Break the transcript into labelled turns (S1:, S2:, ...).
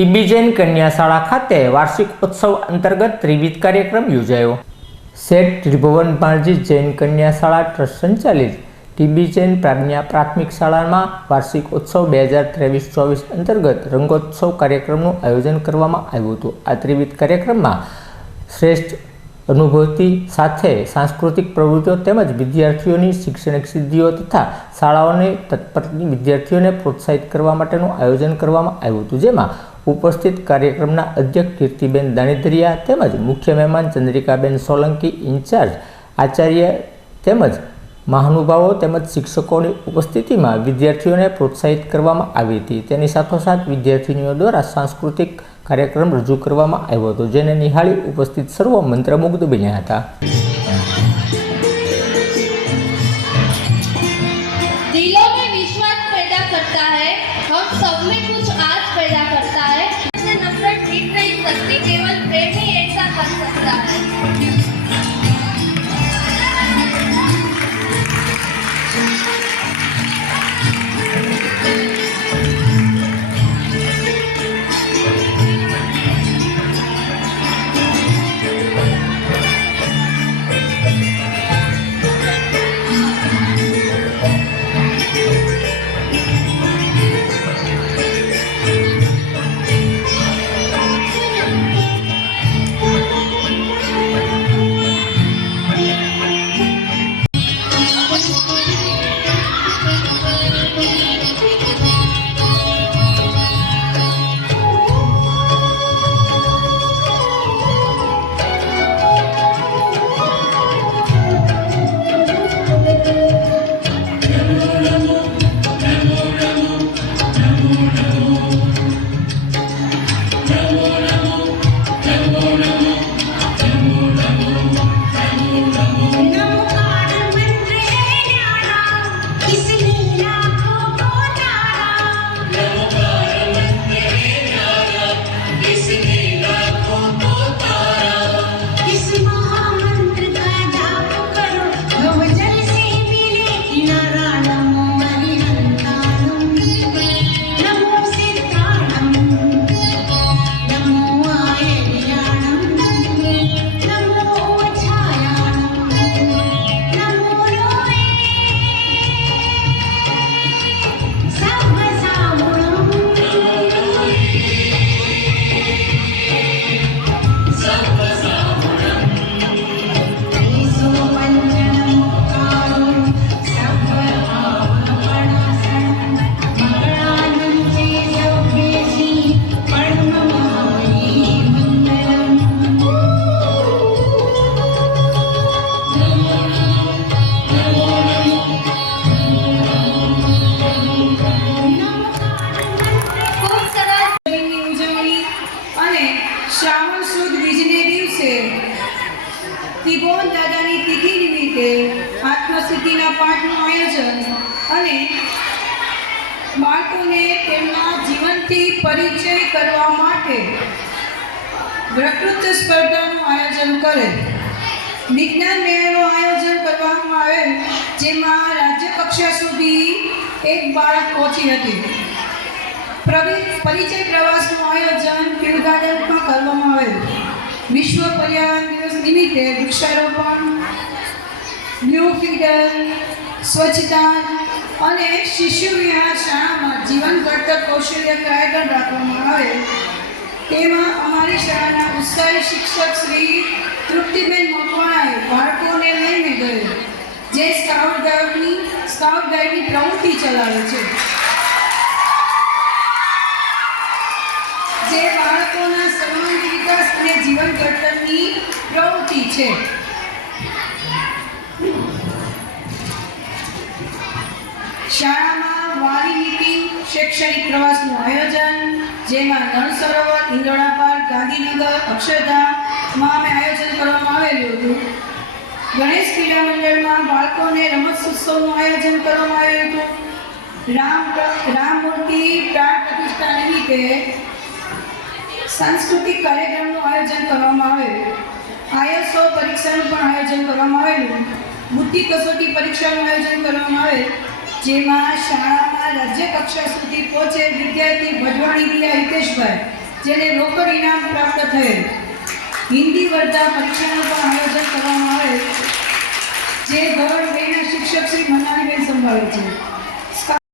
S1: TB Jain કન્યા શાળા ખાતે વાર્ષિક ઉત્સવ અંતર્ગત ત્રિવિધ કાર્યક્રમ યોજાયો. શેઠ ત્રિભુવન ભાણજી જૈન કન્યા શાળા ટ્રસ્ટ સંચાલિત ટીબી જૈન પ્રાજ્ઞા પ્રાથમિક શાળામાં વાર્ષિક ઉત્સવ બે હજાર ત્રેવીસ ચોવીસ અંતર્ગત રંગોત્સવ કાર્યક્રમનું આયોજન કરવામાં આવ્યું હતું. આ ત્રિવિધ કાર્યક્રમમાં શ્રેષ્ઠ અનુભૂતિ સાથે સાંસ્કૃતિક પ્રવૃત્તિઓ તેમજ વિદ્યાર્થીઓની શૈક્ષણિક સિદ્ધિઓ તથા શાળાઓની તત્પર વિદ્યાર્થીઓને પ્રોત્સાહિત કરવા માટેનું આયોજન કરવામાં આવ્યું હતું. જેમાં ઉપસ્થિત કાર્યક્રમના અધ્યક્ષ કીર્તિબેન દાણીધરિયા તેમજ મુખ્ય મહેમાન ચંદ્રિકાબેન સોલંકી ઇન્ચાર્જ આચાર્ય તેમજ મહાનુભાવો તેમજ શિક્ષકોની ઉપસ્થિતિમાં વિદ્યાર્થીઓને પ્રોત્સાહિત કરવામાં આવી હતી તેની સાથોસાથ વિદ્યાર્થીનીઓ દ્વારા સાંસ્કૃતિક કાર્યક્રમ રજૂ કરવામાં આવ્યો હતો જેને નિહાળી ઉપસ્થિત સર્વ મંત્રમુગ્ધ બન્યા હતા
S2: दिलों में विश्वास पैदा करता है हम सब में ठीक नहीं सकती केवल प्रेम ही ऐसा कर सकता है
S3: અને બાળકોને તેમના જીવનથી પરિચય કરવા માટે વક્તૃત્વ સ્પર્ધાનું આયોજન કરે. વિજ્ઞાન મેળાનું આયોજન કરવામાં આવે, જેમાં રાજ્ય કક્ષા સુધી એક બાળક પહોંચી હતી. પરિચય પ્રવાસનું આયોજન પીર ગાર્ડનમાં કરવામાં આવેલ વિશ્વ પર્યાવરણ દિવસ નિમિત્તે વૃક્ષારોપણ બ્લુ ફીડર સ્વચ્છતા અને શિશુ વિહાર શાળામાં જીવન ઘડતર કૌશલ્ય કાર્યક્રમ રાખવામાં આવે, તેમાં અમારી શાળાના ઉત્સાહી શિક્ષક શ્રી તૃપ્તિબેન મકવાણાએ બાળકોને લઈને ગયો, જે સ્કાઉટ ગાઈડની સ્કાઉટ ગાઈડની પ્રવૃત્તિ ચલાવે છે. જે બાળકોના સર્વાંગી વિકાસ અને જીવન ઘડતરની પ્રવૃત્તિ છે. શાળામાં વાલી મીટિંગ શૈક્ષણિક પ્રવાસનું આયોજન, જેમાં નળ સરોવર ઇન્દ્રણા પાર્ક, ગાંધીનગર અક્ષરધામમાં અમે આયોજન કરવામાં આવેલું હતું. ગણેશ ક્રીડા મંડળમાં બાળકોને રમત ઉત્સવનું આયોજન કરવામાં આવ્યું હતું. રામ રામ મૂર્તિ પ્રાણ પ્રતિષ્ઠા નિમિત્તે સાંસ્કૃતિક કાર્યક્રમનું આયોજન કરવામાં આવેલું. આઈએસઓ પરીક્ષાનું પણ આયોજન કરવામાં આવેલું. બુદ્ધિ કસોટી પરીક્ષાનું આયોજન કરવામાં આવેલ. જેમાં શાળામાં રાજ્ય કક્ષા સુધી પહોંચે વિદ્યાર્થી ભજવાણી દિયા હિતેશભાઈ, જેને રોકડ ઇનામ પ્રાપ્ત થયેલ. હિન્દી વર્ધા પરીક્ષાનું પણ આયોજન કરવામાં આવે જે ધોરણ બેના શિક્ષક શ્રી મનાલીબેન સંભાળે છે.